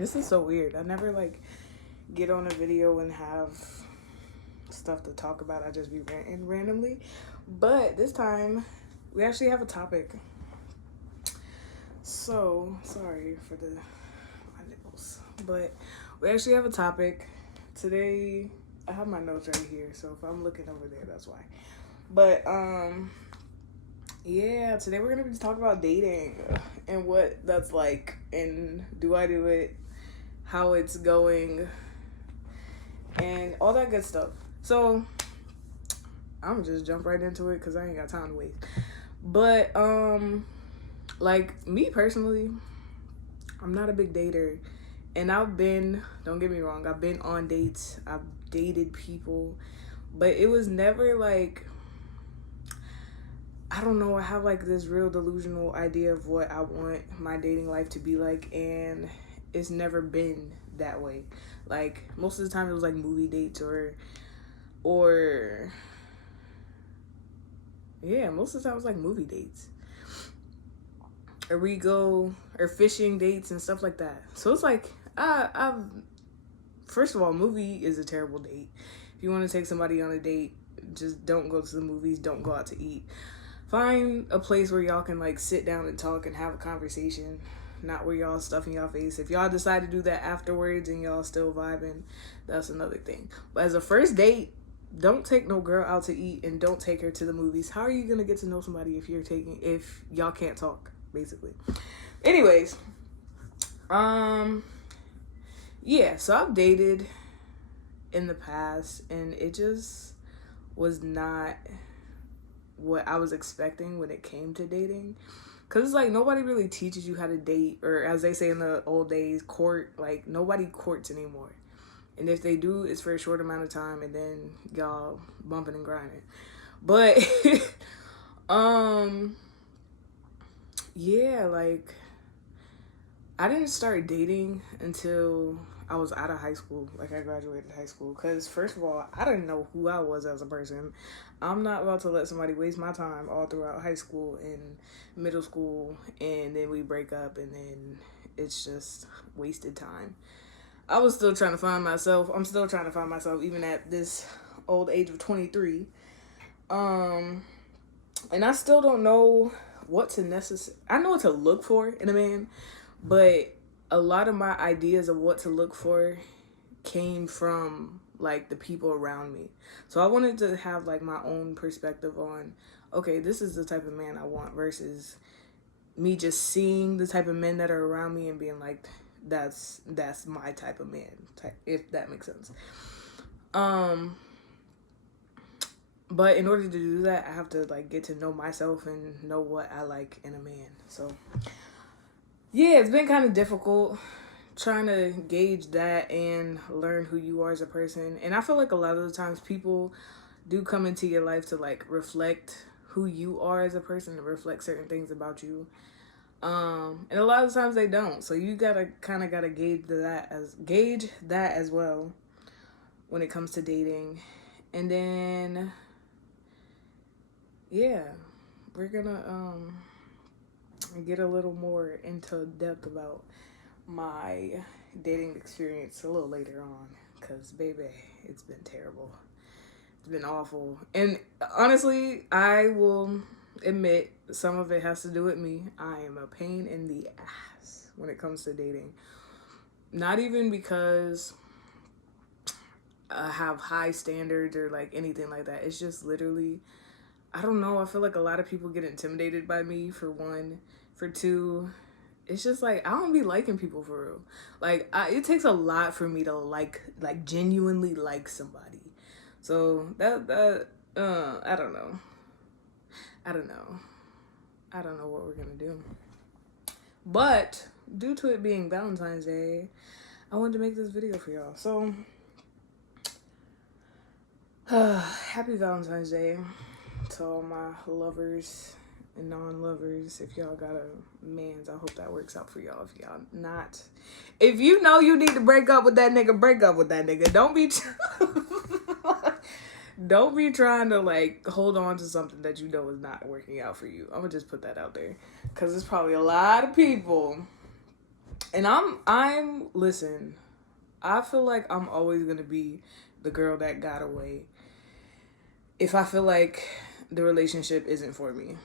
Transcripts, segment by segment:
This is so weird. I never like get on a video and have stuff to talk about. I just be ranting randomly. But this time we actually have a topic. So sorry for my nipples. But we actually have a topic. Today I have my notes right here, so if I'm looking over there, that's why. But yeah, today we're gonna be talking about dating and what that's like, and do I do it, how it's going, and all that good stuff. So I'm gonna just jump right into it because I ain't got time to waste. But like me personally, I'm not a big dater, and don't get me wrong, I've been on dates, I've dated people, but it was never like, I don't know, I have like this real delusional idea of what I want my dating life to be like, and it's never been that way. Like most of the time it was like movie dates or yeah, most of the time it was like movie dates. Or we go or fishing dates and stuff like that. So it's like I've first of all, movie is a terrible date. If you want to take somebody on a date, just don't go to the movies, don't go out to eat. Find a place where y'all can like sit down and talk and have a conversation, not where y'all stuffing y'all face. If y'all decide to do that afterwards and y'all still vibing, that's another thing. But as a first date, don't take no girl out to eat and don't take her to the movies. How are you gonna get to know somebody if y'all can't talk, basically? Anyways, yeah, so I've dated in the past and it just was not what I was expecting when it came to dating. Cause it's like nobody really teaches you how to date, or as they say in the old days, court. Like nobody courts anymore. And if they do, it's for a short amount of time and then y'all bumping and grinding. But yeah, like I didn't start dating until I was out of high school. Like I graduated high school. Cause first of all, I didn't know who I was as a person. I'm not about to let somebody waste my time all throughout high school and middle school, and then we break up, and then it's just wasted time. I was still trying to find myself. I'm still trying to find myself even at this old age of 23. Um, and I still don't know what to I know what to look for in a man, but a lot of my ideas of what to look for came from like the people around me. So I wanted to have like my own perspective on, okay, this is the type of man I want, versus me just seeing the type of men that are around me and being like, that's my type of man, if that makes sense. But in order to do that, I have to like get to know myself and know what I like in a man. So yeah, it's been kind of difficult trying to gauge that and learn who you are as a person. And I feel like a lot of the times people do come into your life to like reflect who you are as a person, to reflect certain things about you. And a lot of times they don't. So you gotta gauge that as well when it comes to dating. And then yeah, we're gonna get a little more into depth about my dating experience a little later on, because baby, it's been terrible. It's been awful. And honestly, I will admit some of it has to do with me. I am a pain in the ass when it comes to dating. Not even because I have high standards or like anything like that. It's just literally, I don't know. I feel like a lot of people get intimidated by me, for one. For two, it's just like I don't be liking people for real. Like it takes a lot for me to like genuinely like somebody. So that I don't know. I don't know. I don't know what we're gonna do. But due to it being Valentine's Day, I wanted to make this video for y'all. So happy Valentine's Day to all my lovers and non-lovers. If y'all got a mans, I hope that works out for y'all. If y'all not, if you know you need to break up with that nigga, break up with that nigga. Don't be trying to like hold on to something that you know is not working out for you. I'm gonna just put that out there, because there's probably a lot of people And listen, I feel like I'm always gonna be the girl that got away if I feel like the relationship isn't for me.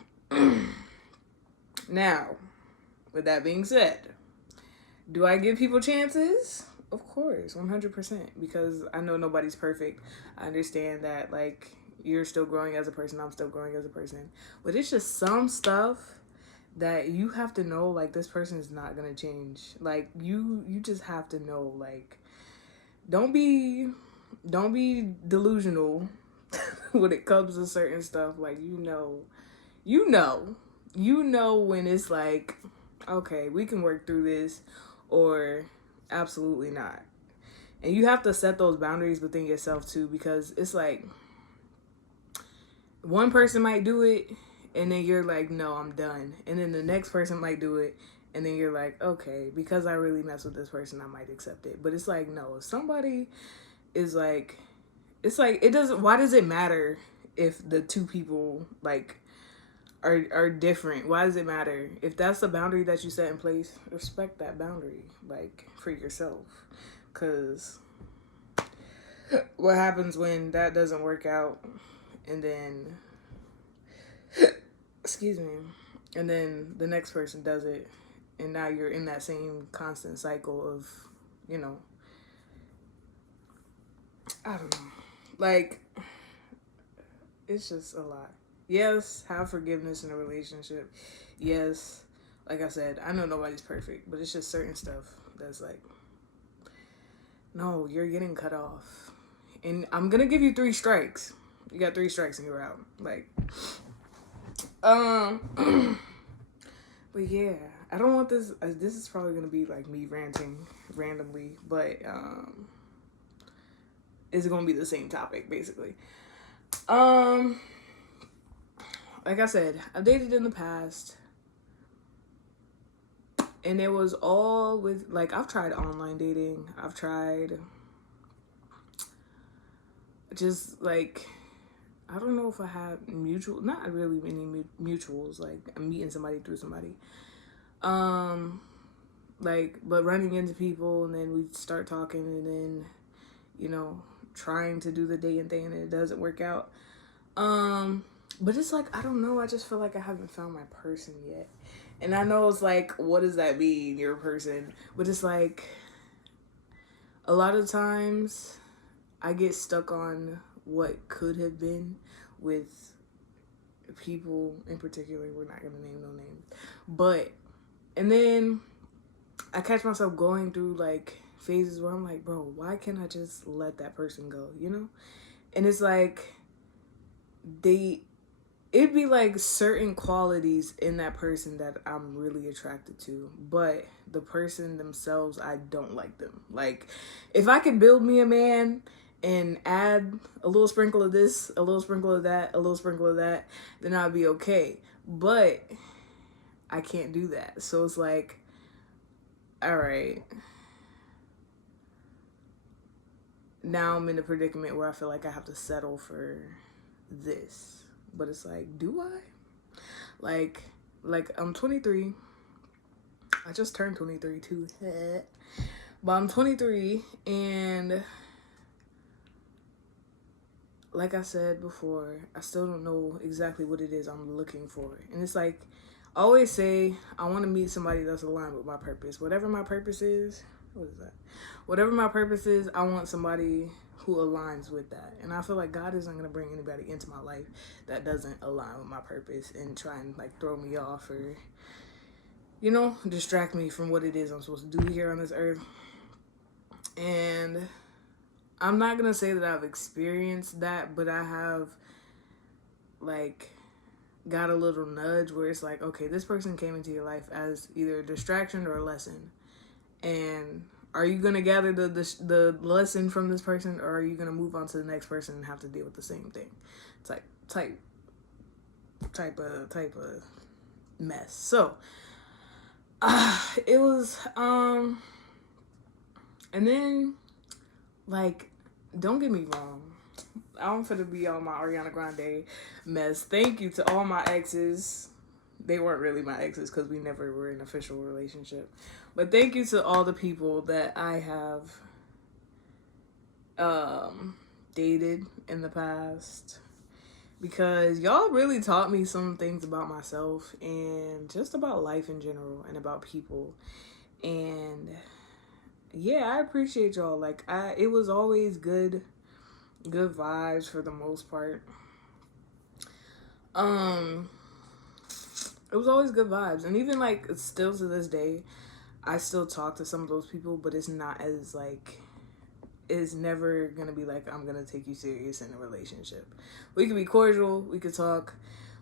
Now, with that being said, do I give people chances? Of course, 100%. Because I know nobody's perfect. I understand that, like, you're still growing as a person, I'm still growing as a person. But it's just some stuff that you have to know, like, this person is not gonna change. Like, you just have to know, like, don't be delusional when it comes to certain stuff. Like, you know when it's like, okay, we can work through this, or absolutely not. And you have to set those boundaries within yourself too, because it's like one person might do it and then you're like, no, I'm done. And then the next person might do it and then you're like, okay, because I really mess with this person, I might accept it. But it's like, no, if somebody is like, it's like, it doesn't, why does it matter if the two people like are different? Why does it matter? If that's the boundary that you set in place, respect that boundary, like, for yourself. Because what happens when that doesn't work out and then excuse me, and then the next person does it, and now you're in that same constant cycle of, you know, I don't know, like, it's just a lot. Yes, have forgiveness in a relationship. Yes, like I said, I know nobody's perfect, but it's just certain stuff that's like, no, you're getting cut off. And I'm gonna give you 3 strikes. You got 3 strikes and you're out. Like, but yeah, I don't want this. This is probably gonna be like me ranting randomly, but it's gonna be the same topic basically. Like I said, I've dated in the past, and it was all with, like, I've tried online dating. I've tried just like, I don't know if I have not really many mutuals. Like, I'm meeting somebody through somebody. Like, but running into people and then we start talking and then, you know, trying to do the dating thing and it doesn't work out. But it's like, I don't know. I just feel like I haven't found my person yet. And I know it's like, what does that mean, your person? But it's like, a lot of times I get stuck on what could have been with people in particular. We're not gonna name no names, but, and then I catch myself going through like phases where I'm like, bro, why can't I just let that person go, you know? And it's like, it'd be like certain qualities in that person that I'm really attracted to, but the person themselves, I don't like them. Like, if I could build me a man and add a little sprinkle of this, a little sprinkle of that, a little sprinkle of that, then I'd be okay. But I can't do that. So it's like, all right, now I'm in a predicament where I feel like I have to settle for this. But it's like, do I? Like I'm 23. I just turned 23 too. But I'm 23, and like I said before, I still don't know exactly what it is I'm looking for. And it's like, I always say, I want to meet somebody that's aligned with my purpose. Whatever my purpose is, what is that? Whatever my purpose is, I want somebody who aligns with that. And I feel like God isn't going to bring anybody into my life that doesn't align with my purpose and try and like throw me off or, you know, distract me from what it is I'm supposed to do here on this earth. And I'm not going to say that I've experienced that, but I have like got a little nudge where it's like, okay, this person came into your life as either a distraction or a lesson. And are you gonna gather the lesson from this person, or are you gonna move on to the next person and have to deal with the same thing? It's like type of mess. So it was and then, like, don't get me wrong, I'm finna be on my Ariana Grande mess. Thank you to all my exes. they weren't really my exes because we never were in an official relationship. But thank you to all the people that I have dated in the past, because y'all really taught me some things about myself and just about life in general and about people. And yeah, I appreciate y'all. Like, it was always good vibes for the most part. It was always good vibes, and even like still to this day, I still talk to some of those people, but it's not as like, it's never gonna be like I'm gonna take you serious in a relationship. We can be cordial, we could talk,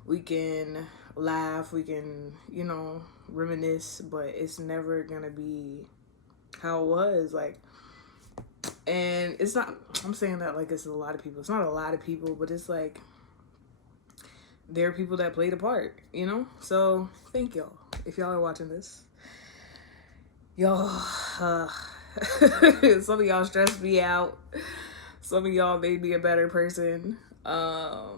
we can laugh, we can, you know, reminisce, but it's never gonna be how it was. Like, and it's not, I'm saying that like it's a lot of people. It's not a lot of people, but it's like there are people that played a part, you know? So thank y'all. If y'all are watching this, y'all, some of y'all stressed me out. Some of y'all made me a better person. But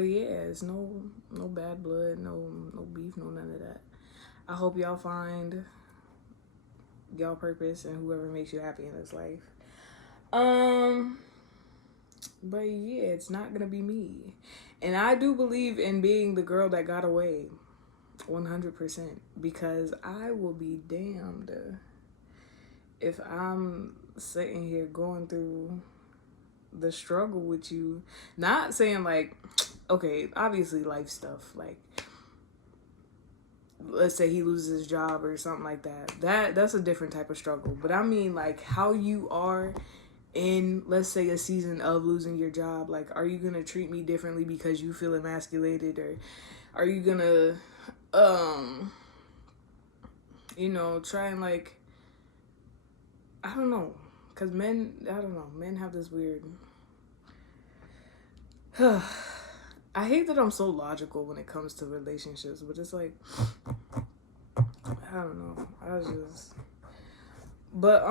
yeah, it's no bad blood, no beef, no none of that. I hope y'all find y'all purpose and whoever makes you happy in this life. But yeah, it's not gonna be me. And I do believe in being the girl that got away 100%, because I will be damned if I'm sitting here going through the struggle with you. Not saying like, okay, obviously life stuff, like let's say he loses his job or something like that. That's a different type of struggle. But I mean like how you are in, let's say, a season of losing your job. Like, are you gonna treat me differently because you feel emasculated, or are you gonna you know, try and like, I don't know, because men, I don't know, men have this weird I hate that I'm so logical when it comes to relationships, but it's like, I don't know, but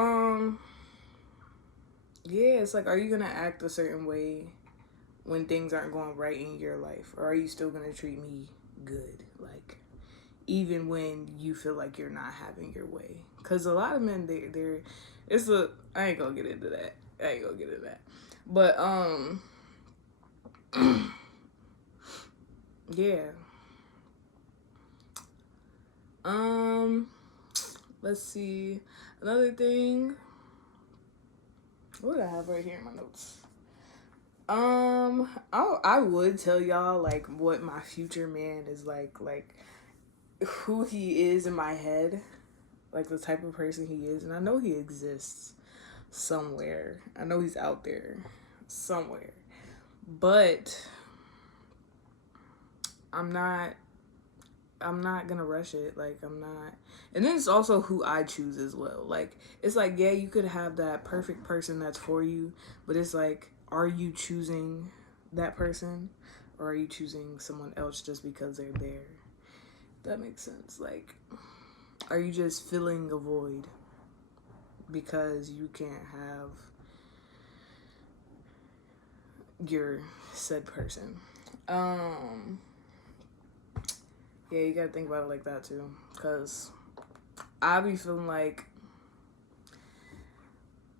yeah, it's like, are you gonna act a certain way when things aren't going right in your life, or are you still gonna treat me good, like even when you feel like you're not having your way? Because a lot of men, I ain't gonna get into that. But yeah. Let's see. Another thing. What do I have right here in my notes? I would tell y'all like what my future man is like who he is in my head, like the type of person he is, and I know he exists somewhere. I know he's out there somewhere, but I'm not gonna rush it. Like, I'm not. And then it's also who I choose as well. Like, it's like, yeah, you could have that perfect person that's for you, but it's like, are you choosing that person, or are you choosing someone else just because they're there? That makes sense. Like, are you just filling a void because you can't have your said person? Yeah, you gotta think about it like that too. Because I be feeling like,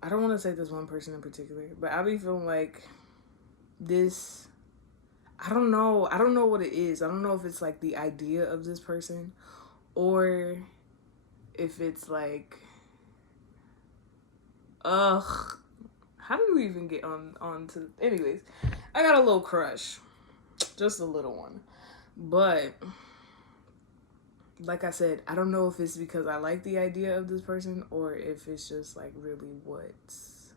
I don't want to say this one person in particular, but I be feeling like this, I don't know what it is. I don't know if it's like the idea of this person, or if it's like, how do we even get on to, anyways, I got a little crush, just a little one, but like I said, I don't know if it's because I like the idea of this person, or if it's just like really what's,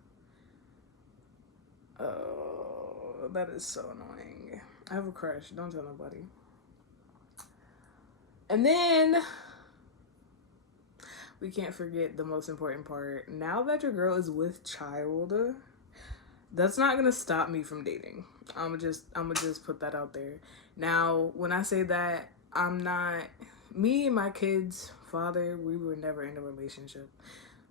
oh, that is so annoying. I have a crush, don't tell nobody. And then we can't forget the most important part. Now that your girl is with child, that's not gonna stop me from dating. I'm gonna just put that out there. Now, when I say that, I'm not, me and my kid's father, we were never in a relationship.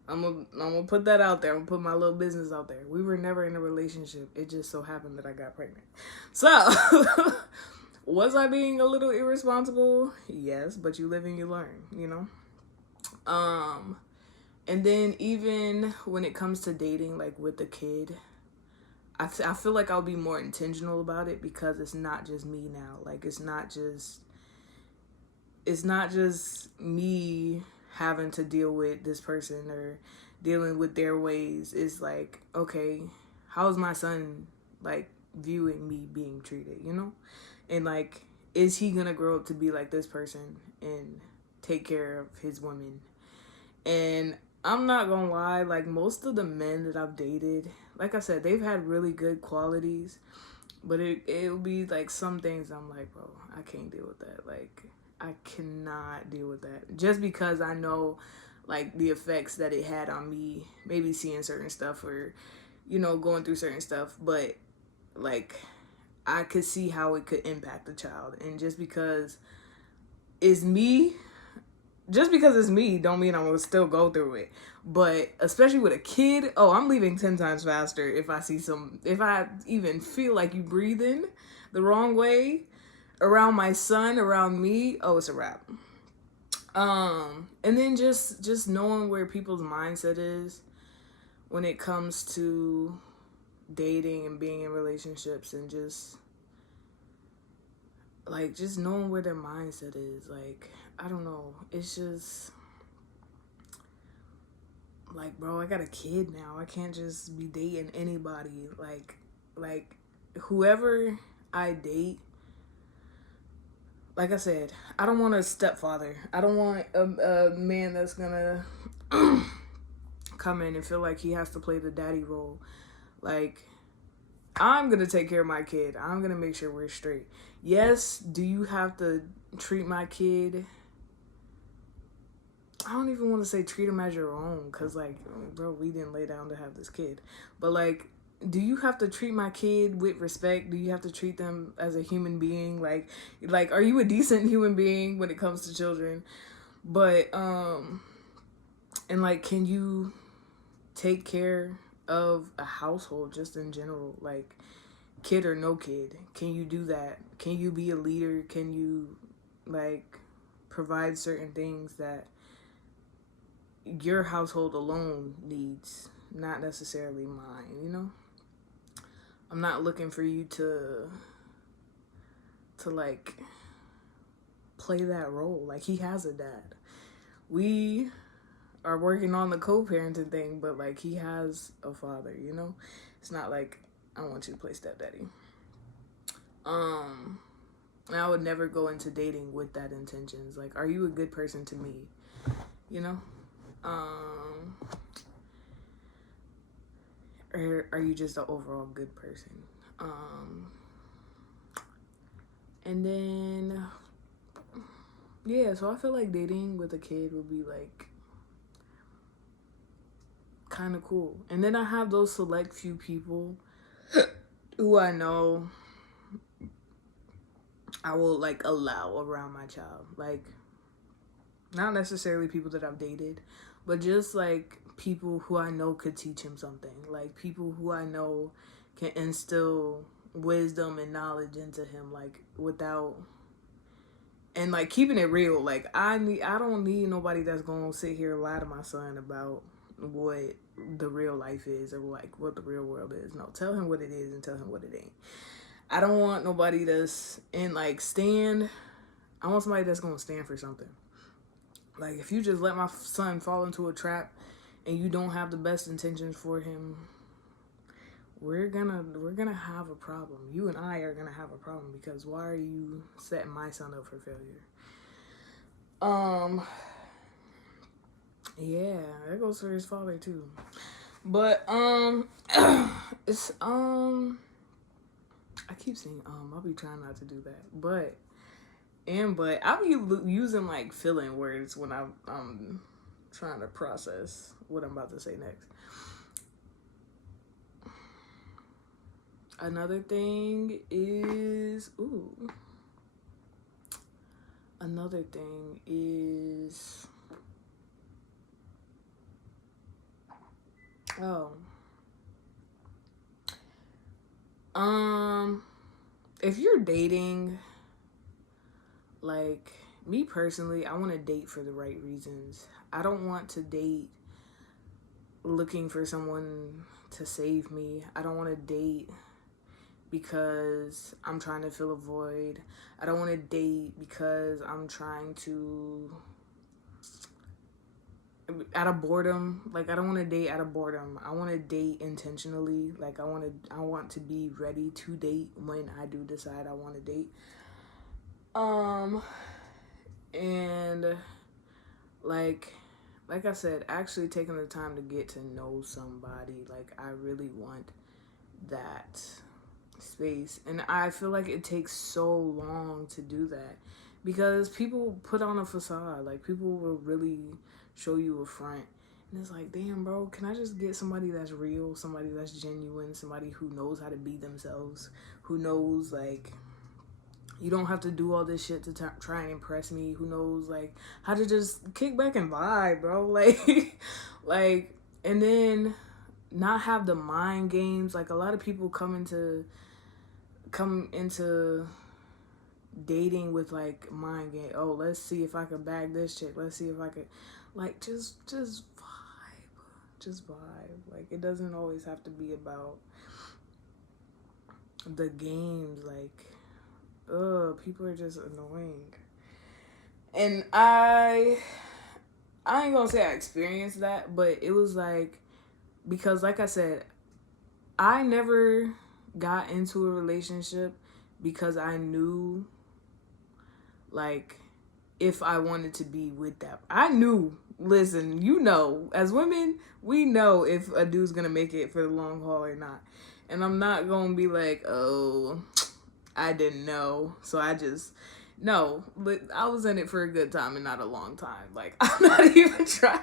I'm gonna put that out there. I'm gonna put my little business out there. We were never in a relationship. It just so happened that I got pregnant. So Was I being a little irresponsible? Yes, but you live and you learn, you know? Um, and then even when it comes to dating, like with the kid, I feel like I'll be more intentional about it because it's not just me now. Like it's not just me having to deal with this person or dealing with their ways. It's like, okay, how's my son like viewing me being treated, you know? And like, is he gonna grow up to be like this person and take care of his woman? And I'm not gonna lie, like most of the men that I've dated, like I said, they've had really good qualities, but it'll be like some things I'm like, bro, I can't deal with that. Like I cannot deal with that. Just because I know like the effects that it had on me, maybe seeing certain stuff or, you know, going through certain stuff, but like I could see how it could impact the child. And it's me just because it's me don't mean I'm gonna still go through it. But especially with a kid, oh, I'm leaving 10 times faster if I even feel like you breathing the wrong way around my son, around me, oh, it's a wrap. And then just knowing where people's mindset is when it comes to dating and being in relationships, and just knowing where their mindset is. Like, I don't know. It's just like, bro, I got a kid now. I can't just be dating anybody. Like whoever I date, like I said, I don't want a stepfather. I don't want a man that's gonna come in and feel like he has to play the daddy role. Like, I'm gonna take care of my kid. I'm gonna make sure we're straight. Yes, do you have to treat my kid? I don't even want to say treat him as your own, because, like, bro, we didn't lay down to have this kid. But, like, do you have to treat my kid with respect? Do you have to treat them as a human being? Like, are you a decent human being when it comes to children? But, and, like, can you take care of a household just in general? Like, kid or no kid, can you do that? Can you be a leader? Can you, like, provide certain things that your household alone needs, not necessarily mine, you know? I'm not looking for you to like play that role. Like, he has a dad. We are working on the co-parenting thing, but like he has a father, you know? It's not like I want you to play stepdaddy. And I would never go into dating with that intentions. Like, are you a good person to me? You know? Or are you just an overall good person? And then, yeah, so I feel like dating with a kid would be like kind of cool. And then I have those select few people who I know I will like allow around my child. Like, not necessarily people that I've dated, but just like people who I know could teach him something. Like, people who I know can instill wisdom and knowledge into him, like, without, and like keeping it real. Like, I don't need nobody that's gonna sit here and lie to my son about what the real life is, or like what the real world is. No, tell him what it is and tell him what it ain't. I don't want nobody that's in like stand. I want somebody that's gonna stand for something. Like, if you just let my son fall into a trap and you don't have the best intentions for him, we're gonna have a problem. You and I are gonna have a problem, because why are you setting my son up for failure? Yeah, that goes for his father too. But it's I keep saying I'll be trying not to do that, but I'll be using like filling words when I'm trying to process what I'm about to say next. Another thing is another thing is oh if you're dating like, me personally, I want to date for the right reasons. I don't want to date looking for someone to save me. I don't want to date because I'm trying to fill a void. I don't want to date because I'm trying to, out of boredom. Like, I don't want to date out of boredom. I want to date intentionally. Like, I want to be ready to date when I do decide I want to date. Um and like I said, actually taking the time to get to know somebody, like, I really want that space. And I feel like it takes so long to do that because people put on a facade. Like, people will really show you a front. And it's like, damn, bro, can I just get somebody that's real, somebody that's genuine, somebody who knows how to be themselves, who knows, like, you don't have to do all this shit to try and impress me, who knows, like, how to just kick back and vibe, bro. Like, like, and then not have the mind games. Like, a lot of people come into dating with, like, mind game. Oh, let's see if I could bag this chick. Let's see if I could, like, just vibe. Just vibe. Like, it doesn't always have to be about the games. Like, people are just annoying. And I ain't gonna say I experienced that, but it was like, because like I said, I never got into a relationship because I knew, like, if I wanted to be with that. I knew, listen, you know, as women, we know if a dude's gonna make it for the long haul or not. And I'm not gonna be like, oh, I didn't know, so I just, no, but I was in it for a good time and not a long time. Like, I'm not even trying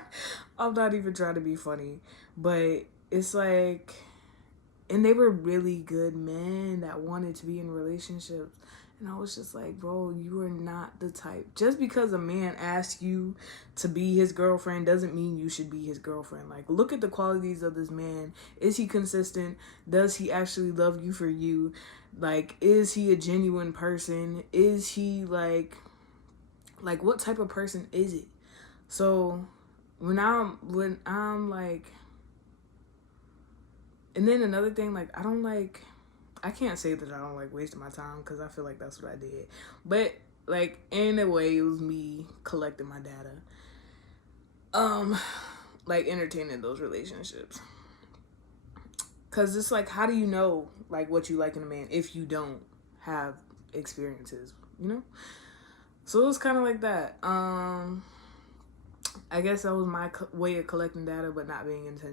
to be funny, but it's like, and they were really good men that wanted to be in relationships. And I was just like, bro, you are not the type. Just because a man asks you to be his girlfriend doesn't mean you should be his girlfriend. Like, look at the qualities of this man. Is he consistent? Does he actually love you for you? Like, is he a genuine person? Is he like what type of person is it? So when I'm like, and then another thing, like, I can't say that I don't like wasting my time because I feel like that's what I did. But, like, in a way, it was me collecting my data. Like, entertaining those relationships. Because it's like, how do you know, like, what you like in a man if you don't have experiences, you know? So it was kind of like that. I guess that was my way of collecting data, but not being intentional.